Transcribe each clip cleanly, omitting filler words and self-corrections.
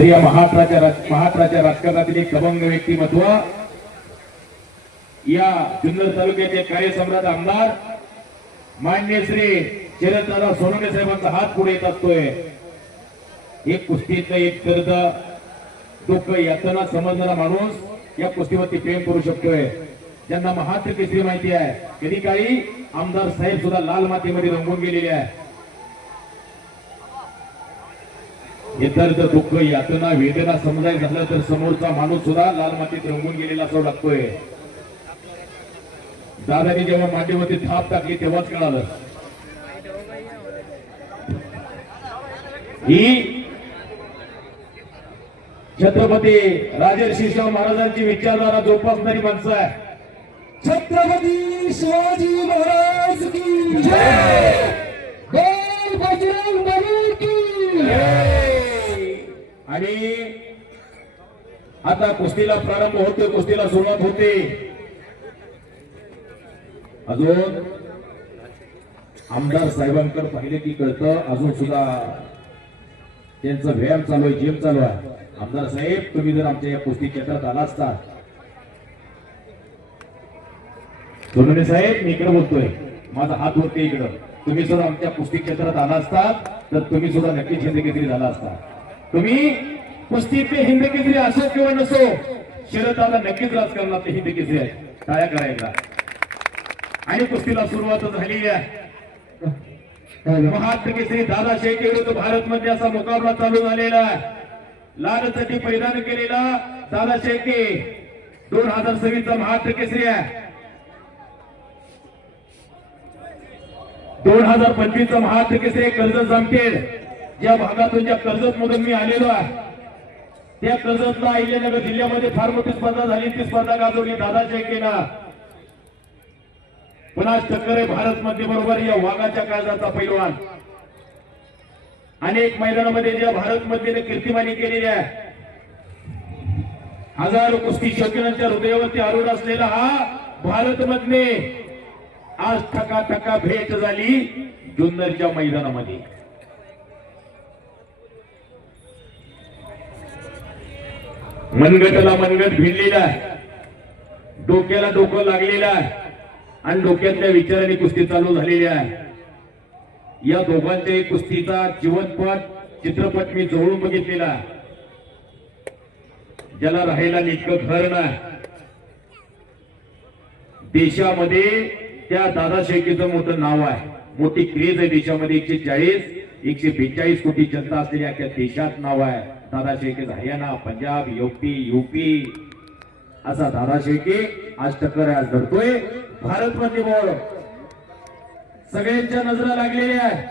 तर या महाराष्ट्राच्या राजकारणातील एक दबंग व्यक्तिमत्व, या जुन्नर तालुक्याचे कार्यसम्राट आमदार मान्य श्री शरददादा सोनवणे साहेबांचा हात पुढे येत असतोय. एक कुस्तीतलं एक दर्द दुःख यातना समजणारा माणूस या कुस्तीवरती प्रेम करू शकतोय. ज्यांना महाराष्ट्र केसरी माहिती आहे, कधी काळी आमदार साहेब सुद्धा लाल मातीमध्ये रंगून गेलेले आहे. हे दर्द दुःख यातना वेदना समजायचं झालं तर समोरचा माणूस सुद्धा लाल मातीत रंगून गेलेला असं लागतोय. दादानी जेव्हा मांडीवरती थाप टाकली तेव्हाच कळालं. ही छत्रपती राजर्षी शाहू महाराजांची विचारधारा जोपासणारी माणसं आहे. छत्रपती शिवाजी महाराज की जय, जय बजरंग बली की जय. आणि आता कुस्तीला प्रारंभ होतोय, कुस्तीला सुरुवात होते. अजून आमदार साहेबांकडे पाहिले की कळतं अजून सुद्धा त्यांचा व्यायाम चालू आहे, जिम चालू आहे. आमदार साहेब, तुम्ही जर आमच्या या कुस्ती क्षेत्रात आला असता, सोनवणे साहेब मी इकडे बोलतोय, माझा हात वरती इकडं, तुम्ही जर आमच्या कुस्ती क्षेत्रात आला असतात तर तुम्ही सुद्धा नक्कीच हिंदकेसरी झाला असता. तुम्ही कुस्तीतले हिंदकेसरी असो किंवा नसो, शरददादा नक्कीच राजकारणातले हिंदकेसरी आहे. टाळ्या करायला. आणि कुस्तीला सुरुवात झालेली आहे. महाराष्ट्र केसरी दादा शेळके विरुद्ध भारत मध्ये असा मुकाबला चालू झालेला आहे. लाल चड्डी परिधान केलेला दादा शेळके 2026 चा महाराष्ट्र केसरी आहे. 2025 चा महाराष्ट्र केसरी कर्जत जामखेड, ज्या भागातून ज्या कर्जत मधून मी आलेलो आहे, त्या कर्जतला अहिल्यानगर जिल्ह्यामध्ये फार मोठी स्पर्धा झाली. ती स्पर्धा गाजवली दादा शेळकेला. पुन्हा टक्कर आहे भारत मध्ये बरोबर या वाघाच्या काळजाचा पैलवान. अनेक मैदानामध्ये ज्या भारत मध्ये कीर्तिमानी केलेली आहे, हजारो कुस्ती शौकीनांच्या हृदयावरती आरूढ असलेला हा भारत मधले आज ठका भेट झाली जुन्नरच्या मैदानामध्ये. मनगटाला मनगट भिडलेला आहे, डोक्याला डोकं लागलेलं आहे आणि डोक्यातल्या विचारांनी कुस्ती चालू झालेली आहे. या दोघांच्या कुस्तीचा जीवनपट चित्रपट मी जवळून बघितलेला, ज्याला राहायला नेटकं घर नाही. देशामध्ये त्या दादा शेळकेचं मोठं नाव आहे, मोठी क्रेज आहे देशामध्ये. 142 कोटी जनता असलेल्या अख्ख्या देशात नाव आहे दादा शेळकेचं. हरियाणा, पंजाब, यूपी असा दादा शेळके आज टक्कर आज धरतोय भारत मध्ये. बोल सगळ्यांच्या नजरा लागलेल्या आहेत.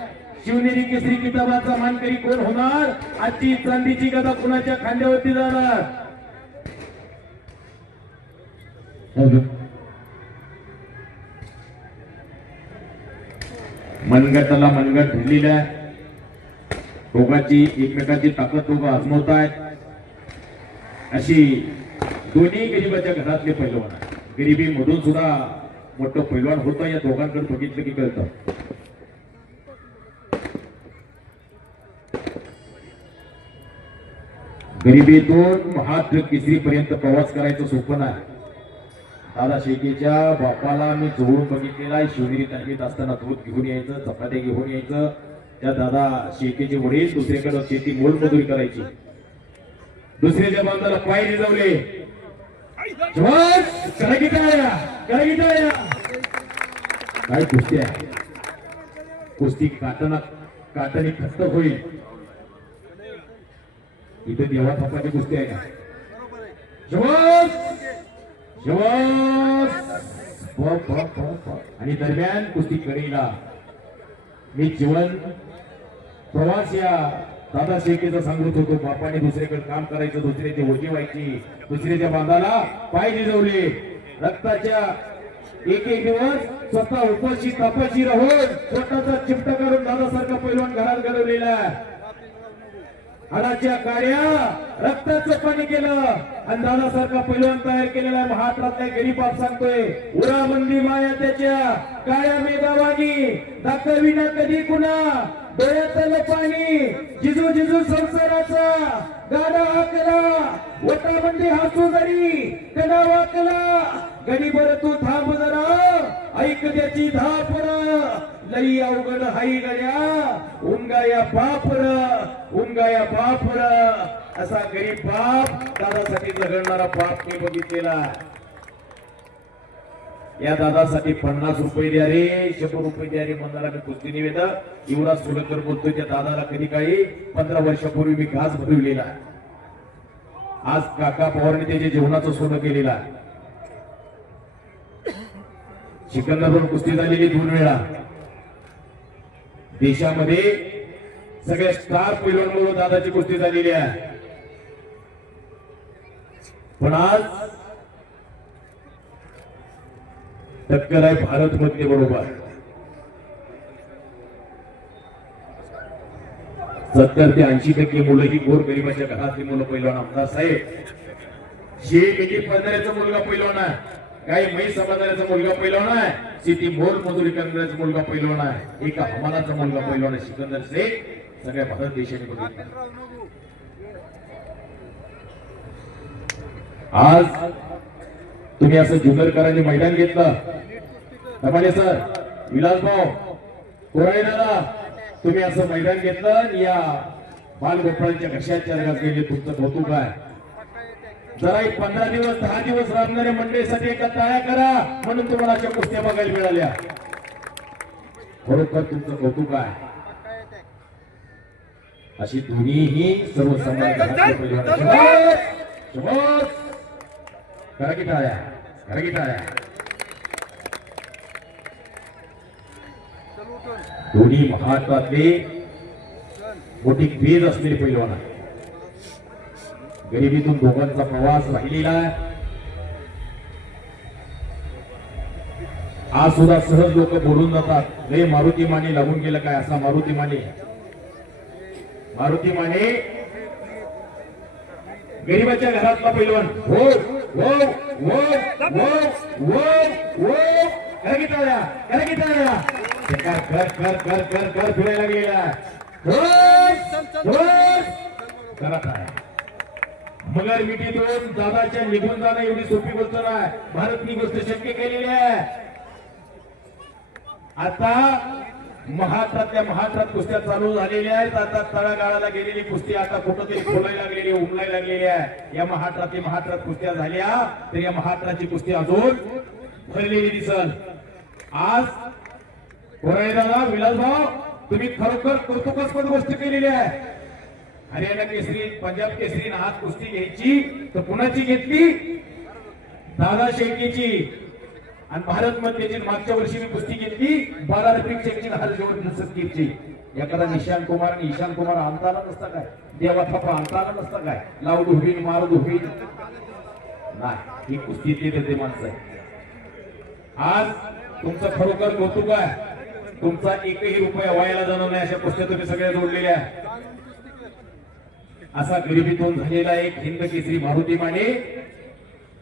शिवनेरी केसरी किताबाचा मानकरी कोण होणार, आजची चांदीची गदा कुणाच्या खांद्यावरती जाणार. मनगटाला मनगट भिडलेला आहे. दोघांची एकमेकांची ताकद दोघं आजमवत आहेत. अशी दोन्ही गरीबाच्या घरातले पैलवान आहेत. गरिबी मधून सुद्धा मोठं पैलवान होतं. या दोघांकडे बघितलं की कळतं. गरिबीतून महाराष्ट्र केसरी पर्यंत प्रवास करायचं स्वप्न आहे. दादा शेळकेच्या बापाला मी जवळून बघितलेला आहे. शिवनेरी तालमीत असताना दूध घेऊन यायचं, चपात्या घेऊन यायचं. त्या दादा शेळकेचे वडील दुसरीकडे शेती मोलमजुरी करायची. दुसऱ्याच्या बांधाला पाय रिजवले. काय कुस्ती आहे, कुस्ती काटाने खस्त होईल. इथे देवा थापाची कुस्ती आहे का? आणि दरम्यान कुस्ती कडेला मी जीवन प्रवास या दादा शेळकेचा सांगत होतो. बापाने दुसरीकडे काम करायचं, दुसऱ्याची ओझी व्हायची, दुसऱ्याच्या बांधाला पाय झिजवले. रक्ताच्या एक दिवस स्वतः उपाशी तापाशी राहून स्वतःचा चिमटा करून दादासारखा पैलवान घरात घडवलेला. हाडाच्या काड्या रक्ताचं पाणी केलं आणि दादासारखा पैलवान तयार केलेला महाराष्ट्रातल्या गरीब बाप सांगतोय. उराबंदी माया त्याच्या काळ्या मेघावानी दाखविना कधी कुणा डोळ्यातलं पाणी जिजू जिजू संसाराचा गाडा हाकला वटाबंदी हसू जरी कडा वाकला गडी बर तू थांब जरा ऐक त्याची धापर लई अवघड हाई गड्या उंगाया बापर असा गरीब बाप दादासाठी झगडणारा बाप मी बघितलेला. या दादासाठी 50 रुपये द्या रे 100 रुपये द्या रे म्हणणारा मी कुस्ती निवेदक युवराज सुलकर बोलतोय. त्या दादाला कधी काही 15 वर्षापूर्वी मी घास भरवलेला. आज काका पवारने त्याच्या जीवनाचं सोनं केलेला. सिकंदरवर कुस्ती झालेली 2 वेळा. देशामध्ये सगळ्या स्टार पैलवानमुळे दादाची कुस्ती झालेली आहे. पण आज टक्कर आहे भारत मध्ये बरोबर. 70 ते 80% मुलं ही गोरगरिबाच्या घरातली मुलं पैलवान. आमदार साहेब शेख एकी 15चा मुलगा पैलवान आहे. काही मै समाजाचा मुलगा पैलवान आहे. शेती मोल मजुरी करण्याचा मुलगा पैलवान आहे. एका हमालाचा मुलगा पैलवान आहे. सिकंदर शेख सगळ्या भारत देशाने बघितला. आज तुम्ही असं जुन्नरकरांनी मैदान घेतलं. दमाले सर, विलासभाऊ, कोराळे दादा, तुम्ही असं मैदान घेतलं आणि या बालगोपाळांच्या घशाच्या गेले. तुमचं कौतुक आहे. जरा एक 15 दिवस 10 दिवस राबणाऱ्या मंडळीसाठी एका टाळ्या करा. म्हणून तुम्हाला अशा कुस्त्या बघायला मिळाल्या. खरोखर तुमचं कौतुक आहे. अशी दोन्हीही सर्वसामान्य करा की टाळ्या, करा की टाळ्या. दोन्ही महाराष्ट्रातले मोठी क्रेज असलेले पैलवान आहे. गरिबीतून दोघांचा प्रवास राहिलेला आहे. आज सुद्धा सहज लोक बोलून जातात, रे मारुती माने लागून गेलं काय. असा मारुती माने गरिबाच्या घरातला पैलवान. हो हो हो हो हो हो करा की टाळ्या, करा की टाळ्या. कर कर कर कर कर फिरायला गेला. करा टाळ्या. मगर मिठीतून दादाच्या निघून जाणं एवढी सोपी गोष्ट नाही. भारतनी गोष्ट शक्य केलेली आहे. आता महाराष्ट्रात कुस्त्या चालू झालेल्या आहेत. आता तळागाळाला गेलेली कुस्ती आता कुठंतरी खोलायला लागलेली, उमलायला लागलेली आहे. या महाराष्ट्रात कुस्त्या झाल्या तर या महाराष्ट्राची कुस्ती अजून भरलेली दिसल. आज कोराळे दादा, विलासभाऊ, तुम्ही खरोखर कौतुकास्पद गोष्ट केलेली आहे. हरियाणा केसरी, पंजाब केसरी हात कुस्ती घ्यायची तर कुणाची घेतली? दादा शेट्टीची. आणि भारत मध्येची मागच्या वर्षी मी कुस्ती घेतली 12 रफिक सत्तीरची. एखादा निशांत कुमार आणि ईशान कुमार आणताना नसता काय, देवा थापा आणताना नसता काय, लावड होईल मारद होईल नाही. ही कुस्तीतली ते माणसं आहे. आज तुमचं खरोखर कौतुक आहे. तुमचा एकही रुपया वायाला जाणार नाही. अशा कुस्त्या तुम्ही सगळ्या जोडलेल्या आहे. असा गरिबीतून झालेला एक हिंद केसरी मारुती माने.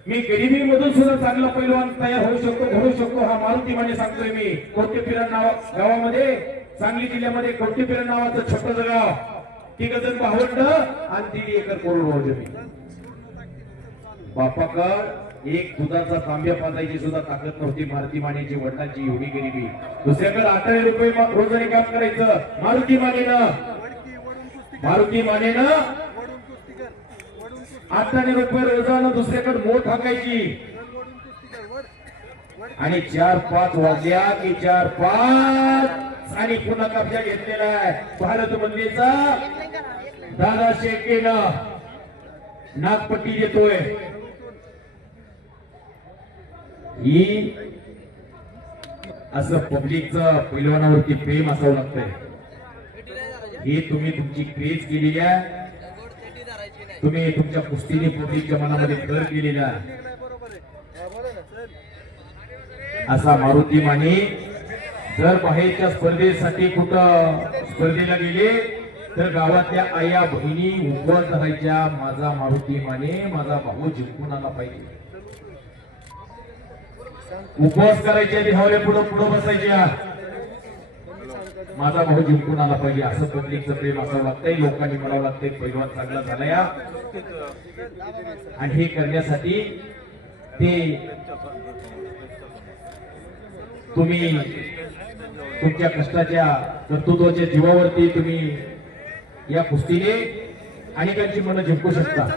मी गरिबी मधून सुद्धा चांगला पैलवान तयार होऊ शकतो, घडू शकतो. हा मारुती माने सांगतोय मी. कवटेपिरण गावामध्ये, सांगली जिल्ह्यामध्ये कवटेपिरण नावाचं छोटं गाव, 3 जण भावंड आणि 1.5 एकर कोरडवाहू जमीन. बापाकड एक दुधाचा तांब्या पाजायची सुद्धा ताकद नव्हती. मारुती मानेची वडिलांची एवढी गरिबी. दुसऱ्याकडे 18 रुपये रोजाने काम करायचं. मारुती मानेनं 18 रुपये रोजानं दुसऱ्याकडे मोठ हाकायची. आणि 4-5 वाजल्या की 4-5 आणि पुन्हा कब्जा घेतलेला आहे भारत मंदिरचा. दादा शेट्टीनं नागपट्टी देतोय. ही असं पब्लिकचं पैलवानावरती प्रेम असावं लागतंय. हे तुम्ही तुमची क्रेज केलेली आहे. तुम्ही तुमच्या कुस्तीने पब्लिकच्या मनामध्ये घर केलेला आहे. असा मारुती माने जर बाहेरच्या स्पर्धेसाठी कुठं स्पर्धेला गेले तर गावातल्या आया बहिणी उपवास धरायच्या. माझा मारुती माने माझा भाऊ जिंकून आला पाहिजे. उपवास करायच्या, देहावल्या पुढं बसायच्या. माझा भाऊ जिंकून आला पाहिजे असं पब्लिकचं प्रेम असावं लागतंय, लोकांनी म्हणावं लागतंय पैलवान चांगला झाला या. आणि हे करण्यासाठी ते तुम्ही तुमच्या कष्टाच्या कर्तृत्वाच्या जीवावरती तुम्ही या कुस्तीने अनेकांची मनं जिंकू शकता.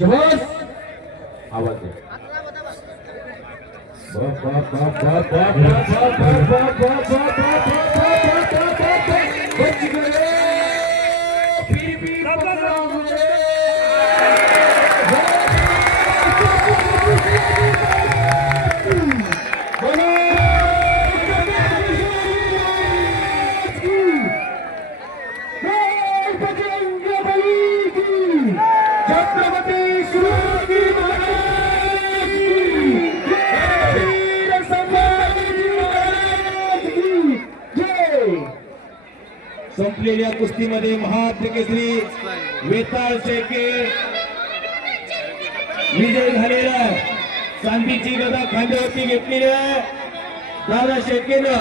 शबास आवाज द्या. संपलेल्या कुस्तीमध्ये महाराष्ट्र केसरी वेताळ शेळके विजय झालेला आहे. चांदीची गदा खांद्यावरती घेतलेली आहे दादा शेळकेनं.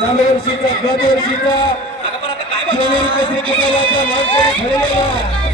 चालू वर्षीचा गत वर्षीचा केसरी किताबाचा मान करून ठरलेला